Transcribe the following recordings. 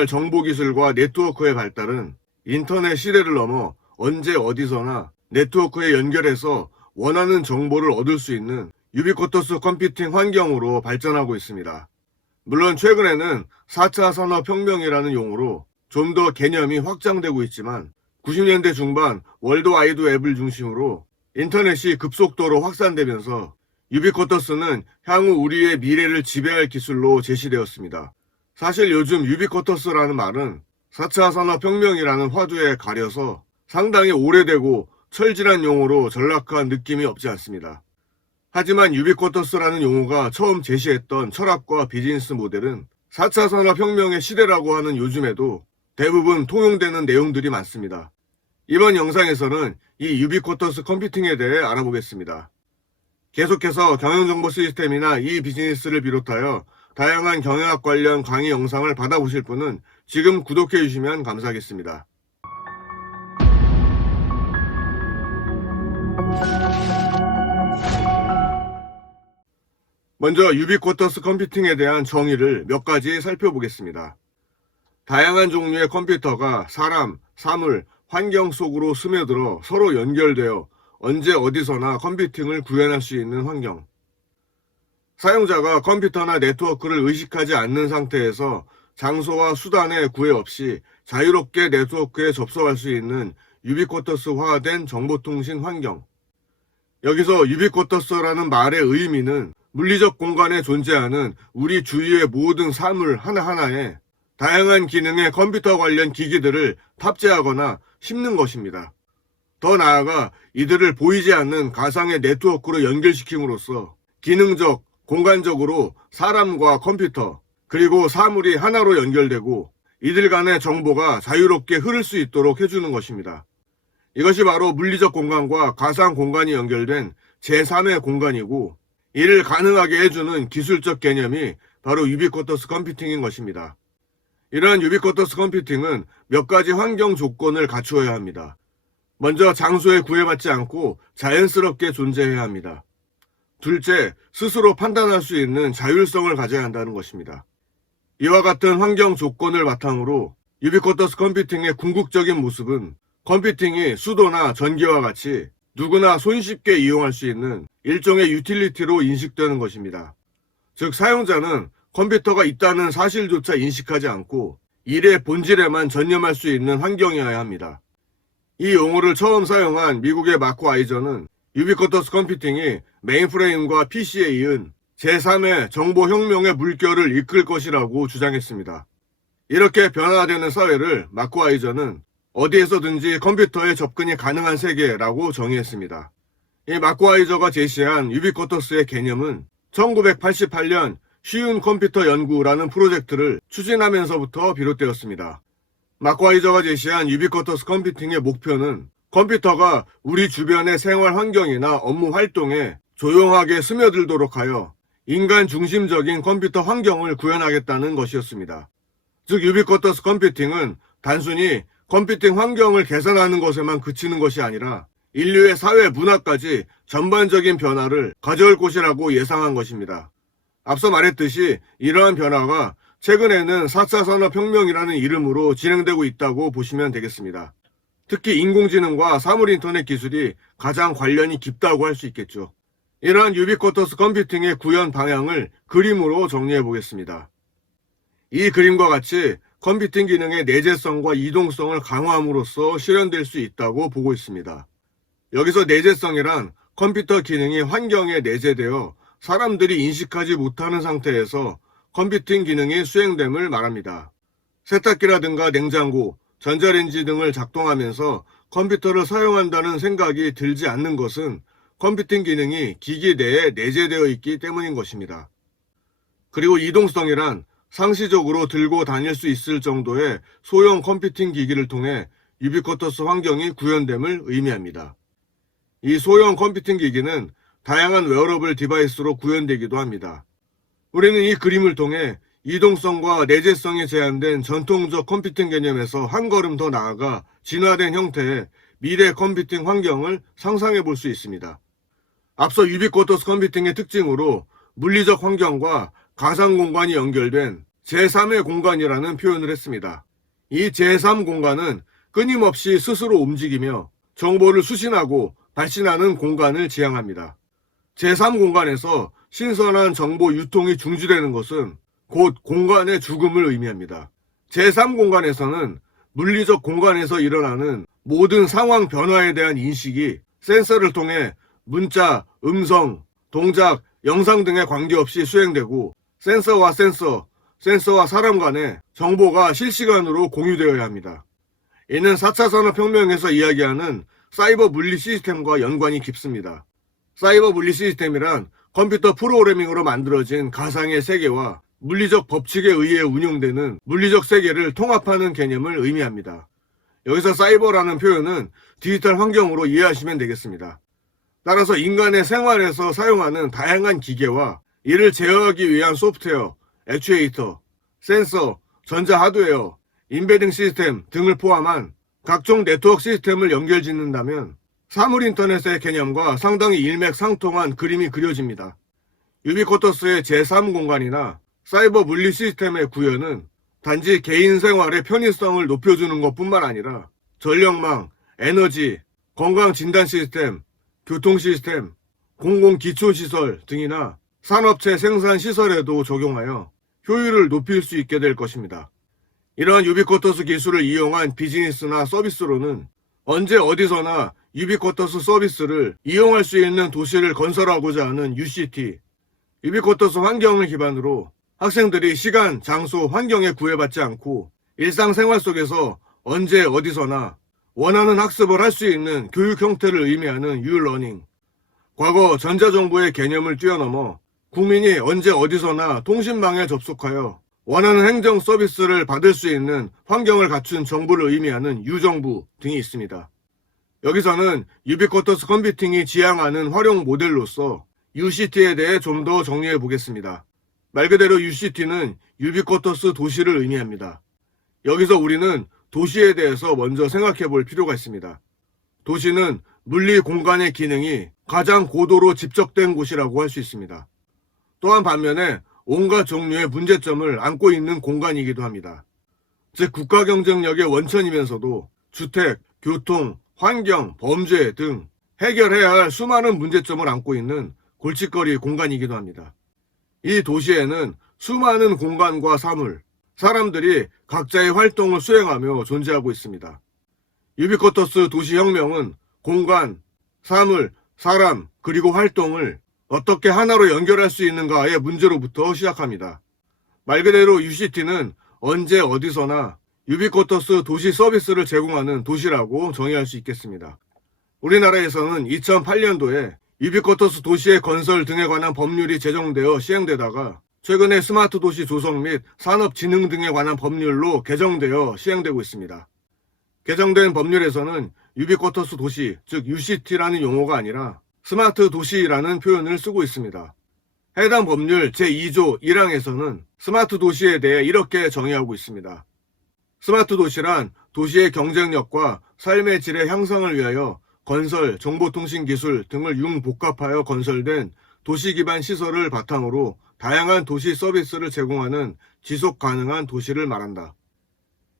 오늘날 정보기술과 네트워크의 발달은 인터넷 시대를 넘어 언제 어디서나 네트워크에 연결해서 원하는 정보를 얻을 수 있는 유비쿼터스 컴퓨팅 환경으로 발전하고 있습니다. 물론 최근에는 4차 산업혁명이라는 용어로 좀 더 개념이 확장되고 있지만 90년대 중반 월드와이드 웹을 중심으로 인터넷이 급속도로 확산되면서 유비쿼터스는 향후 우리의 미래를 지배할 기술로 제시되었습니다. 사실 요즘 유비쿼터스라는 말은 4차 산업혁명이라는 화두에 가려서 상당히 오래되고 철질한 용어로 전락한 느낌이 없지 않습니다. 하지만 유비쿼터스라는 용어가 처음 제시했던 철학과 비즈니스 모델은 4차 산업혁명의 시대라고 하는 요즘에도 대부분 통용되는 내용들이 많습니다. 이번 영상에서는 이 유비쿼터스 컴퓨팅에 대해 알아보겠습니다. 계속해서 경영정보 시스템이나 이 비즈니스를 비롯하여 다양한 경영학 관련 강의 영상을 받아보실 분은 지금 구독해 주시면 감사하겠습니다. 먼저 유비쿼터스 컴퓨팅에 대한 정의를 몇 가지 살펴보겠습니다. 다양한 종류의 컴퓨터가 사람, 사물, 환경 속으로 스며들어 서로 연결되어 언제 어디서나 컴퓨팅을 구현할 수 있는 환경. 사용자가 컴퓨터나 네트워크를 의식하지 않는 상태에서 장소와 수단의 구애 없이 자유롭게 네트워크에 접속할 수 있는 유비쿼터스화된 정보통신 환경. 여기서 유비쿼터스라는 말의 의미는 물리적 공간에 존재하는 우리 주위의 모든 사물 하나하나에 다양한 기능의 컴퓨터 관련 기기들을 탑재하거나 심는 것입니다. 더 나아가 이들을 보이지 않는 가상의 네트워크로 연결시킴으로써 기능적, 공간적으로 사람과 컴퓨터, 그리고 사물이 하나로 연결되고 이들 간의 정보가 자유롭게 흐를 수 있도록 해주는 것입니다. 이것이 바로 물리적 공간과 가상 공간이 연결된 제3의 공간이고 이를 가능하게 해주는 기술적 개념이 바로 유비쿼터스 컴퓨팅인 것입니다. 이러한 유비쿼터스 컴퓨팅은 몇 가지 환경 조건을 갖추어야 합니다. 먼저 장소에 구애받지 않고 자연스럽게 존재해야 합니다. 둘째, 스스로 판단할 수 있는 자율성을 가져야 한다는 것입니다. 이와 같은 환경 조건을 바탕으로 유비쿼터스 컴퓨팅의 궁극적인 모습은 컴퓨팅이 수도나 전기와 같이 누구나 손쉽게 이용할 수 있는 일종의 유틸리티로 인식되는 것입니다. 즉 사용자는 컴퓨터가 있다는 사실조차 인식하지 않고 일의 본질에만 전념할 수 있는 환경이어야 합니다. 이 용어를 처음 사용한 미국의 마크 아이저는 유비쿼터스 컴퓨팅이 메인프레임과 PC에 이은 제3의 정보혁명의 물결을 이끌 것이라고 주장했습니다. 이렇게 변화되는 사회를 마크 아이저는 어디에서든지 컴퓨터에 접근이 가능한 세계라고 정의했습니다. 이 마크 아이저가 제시한 유비쿼터스의 개념은 1988년 쉬운 컴퓨터 연구라는 프로젝트를 추진하면서부터 비롯되었습니다. 마크 아이저가 제시한 유비쿼터스 컴퓨팅의 목표는 컴퓨터가 우리 주변의 생활 환경이나 업무 활동에 조용하게 스며들도록 하여 인간 중심적인 컴퓨터 환경을 구현하겠다는 것이었습니다. 즉 유비쿼터스 컴퓨팅은 단순히 컴퓨팅 환경을 개선하는 것에만 그치는 것이 아니라 인류의 사회 문화까지 전반적인 변화를 가져올 것이라고 예상한 것입니다. 앞서 말했듯이 이러한 변화가 최근에는 4차 산업혁명이라는 이름으로 진행되고 있다고 보시면 되겠습니다. 특히 인공지능과 사물인터넷 기술이 가장 관련이 깊다고 할 수 있겠죠. 이러한 유비쿼터스 컴퓨팅의 구현 방향을 그림으로 정리해 보겠습니다. 이 그림과 같이 컴퓨팅 기능의 내재성과 이동성을 강화함으로써 실현될 수 있다고 보고 있습니다. 여기서 내재성이란 컴퓨터 기능이 환경에 내재되어 사람들이 인식하지 못하는 상태에서 컴퓨팅 기능이 수행됨을 말합니다. 세탁기라든가 냉장고, 전자레인지 등을 작동하면서 컴퓨터를 사용한다는 생각이 들지 않는 것은 컴퓨팅 기능이 기기 내에 내재되어 있기 때문인 것입니다. 그리고 이동성이란 상시적으로 들고 다닐 수 있을 정도의 소형 컴퓨팅 기기를 통해 유비쿼터스 환경이 구현됨을 의미합니다. 이 소형 컴퓨팅 기기는 다양한 웨어러블 디바이스로 구현되기도 합니다. 우리는 이 그림을 통해 이동성과 내재성이 제한된 전통적 컴퓨팅 개념에서 한 걸음 더 나아가 진화된 형태의 미래 컴퓨팅 환경을 상상해 볼 수 있습니다. 앞서 유비쿼터스 컴퓨팅의 특징으로 물리적 환경과 가상 공간이 연결된 제3의 공간이라는 표현을 했습니다. 이 제3 공간은 끊임없이 스스로 움직이며 정보를 수신하고 발신하는 공간을 지향합니다. 제3 공간에서 신선한 정보 유통이 중지되는 것은 곧 공간의 죽음을 의미합니다. 제3 공간에서는 물리적 공간에서 일어나는 모든 상황 변화에 대한 인식이 센서를 통해 문자, 음성, 동작, 영상 등에 관계없이 수행되고 센서와 센서, 센서와 사람 간에 정보가 실시간으로 공유되어야 합니다. 이는 4차 산업혁명에서 이야기하는 사이버 물리 시스템과 연관이 깊습니다. 사이버 물리 시스템이란 컴퓨터 프로그래밍으로 만들어진 가상의 세계와 물리적 법칙에 의해 운용되는 물리적 세계를 통합하는 개념을 의미합니다. 여기서 사이버라는 표현은 디지털 환경으로 이해하시면 되겠습니다. 따라서 인간의 생활에서 사용하는 다양한 기계와 이를 제어하기 위한 소프트웨어, 액추에이터, 센서, 전자 하드웨어, 인베딩 시스템 등을 포함한 각종 네트워크 시스템을 연결짓는다면 사물 인터넷의 개념과 상당히 일맥상통한 그림이 그려집니다. 유비쿼터스의 제3 공간이나 사이버 물리 시스템의 구현은 단지 개인 생활의 편의성을 높여주는 것뿐만 아니라 전력망, 에너지, 건강 진단 시스템, 교통 시스템, 공공 기초 시설 등이나 산업체 생산 시설에도 적용하여 효율을 높일 수 있게 될 것입니다. 이러한 유비쿼터스 기술을 이용한 비즈니스나 서비스로는 언제 어디서나 유비쿼터스 서비스를 이용할 수 있는 도시를 건설하고자 하는 UCT, 유비쿼터스 환경을 기반으로 학생들이 시간, 장소, 환경에 구애받지 않고 일상생활 속에서 언제 어디서나 원하는 학습을 할 수 있는 교육 형태를 의미하는 유러닝. 과거 전자정보의 개념을 뛰어넘어 국민이 언제 어디서나 통신망에 접속하여 원하는 행정 서비스를 받을 수 있는 환경을 갖춘 정부를 의미하는 유정부 등이 있습니다. 여기서는 유비쿼터스 컴퓨팅이 지향하는 활용 모델로서 UCT에 대해 좀 더 정리해 보겠습니다. 말 그대로 UCT는 유비쿼터스 도시를 의미합니다. 여기서 우리는 도시에 대해서 먼저 생각해 볼 필요가 있습니다. 도시는 물리 공간의 기능이 가장 고도로 집적된 곳이라고 할 수 있습니다. 또한 반면에 온갖 종류의 문제점을 안고 있는 공간이기도 합니다. 즉 국가 경쟁력의 원천이면서도 주택, 교통, 환경, 범죄 등 해결해야 할 수많은 문제점을 안고 있는 골칫거리 공간이기도 합니다. 이 도시에는 수많은 공간과 사물, 사람들이 각자의 활동을 수행하며 존재하고 있습니다. 유비쿼터스 도시혁명은 공간, 사물, 사람, 그리고 활동을 어떻게 하나로 연결할 수 있는가의 문제로부터 시작합니다. 말 그대로 UCT는 언제 어디서나 유비쿼터스 도시 서비스를 제공하는 도시라고 정의할 수 있겠습니다. 우리나라에서는 2008년도에 유비쿼터스 도시의 건설 등에 관한 법률이 제정되어 시행되다가 최근에 스마트 도시 조성 및 산업진흥 등에 관한 법률로 개정되어 시행되고 있습니다. 개정된 법률에서는 유비쿼터스 도시, 즉 UCT라는 용어가 아니라 스마트 도시라는 표현을 쓰고 있습니다. 해당 법률 제2조 1항에서는 스마트 도시에 대해 이렇게 정의하고 있습니다. 스마트 도시란 도시의 경쟁력과 삶의 질의 향상을 위하여 건설, 정보통신 기술 등을 융복합하여 건설된 도시 기반 시설을 바탕으로 다양한 도시 서비스를 제공하는 지속 가능한 도시를 말한다.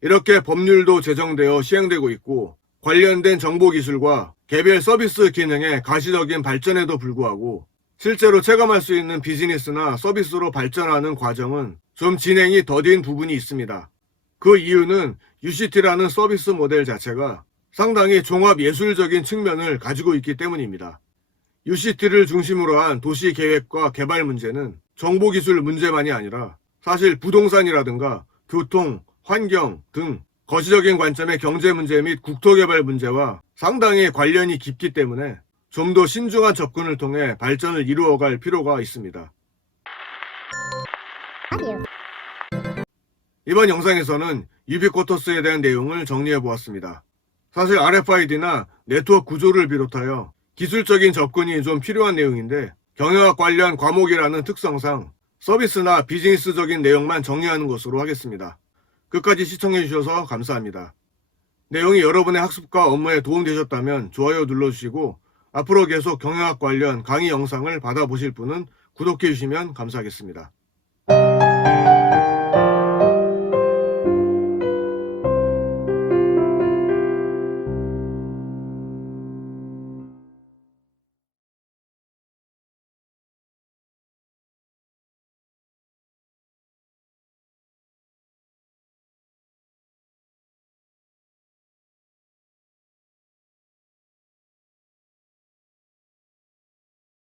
이렇게 법률도 제정되어 시행되고 있고 관련된 정보기술과 개별 서비스 기능의 가시적인 발전에도 불구하고 실제로 체감할 수 있는 비즈니스나 서비스로 발전하는 과정은 좀 진행이 더딘 부분이 있습니다. 그 이유는 UCT라는 서비스 모델 자체가 상당히 종합 예술적인 측면을 가지고 있기 때문입니다. UCT를 중심으로 한 도시 계획과 개발 문제는 정보기술 문제만이 아니라 사실 부동산이라든가 교통, 환경 등 거시적인 관점의 경제 문제 및 국토개발 문제와 상당히 관련이 깊기 때문에 좀 더 신중한 접근을 통해 발전을 이루어갈 필요가 있습니다. 이번 영상에서는 유비쿼터스에 대한 내용을 정리해 보았습니다. 사실 RFID나 네트워크 구조를 비롯하여 기술적인 접근이 좀 필요한 내용인데 경영학 관련 과목이라는 특성상 서비스나 비즈니스적인 내용만 정리하는 것으로 하겠습니다. 끝까지 시청해 주셔서 감사합니다. 내용이 여러분의 학습과 업무에 도움되셨다면 좋아요 눌러주시고 앞으로 계속 경영학 관련 강의 영상을 받아보실 분은 구독해 주시면 감사하겠습니다.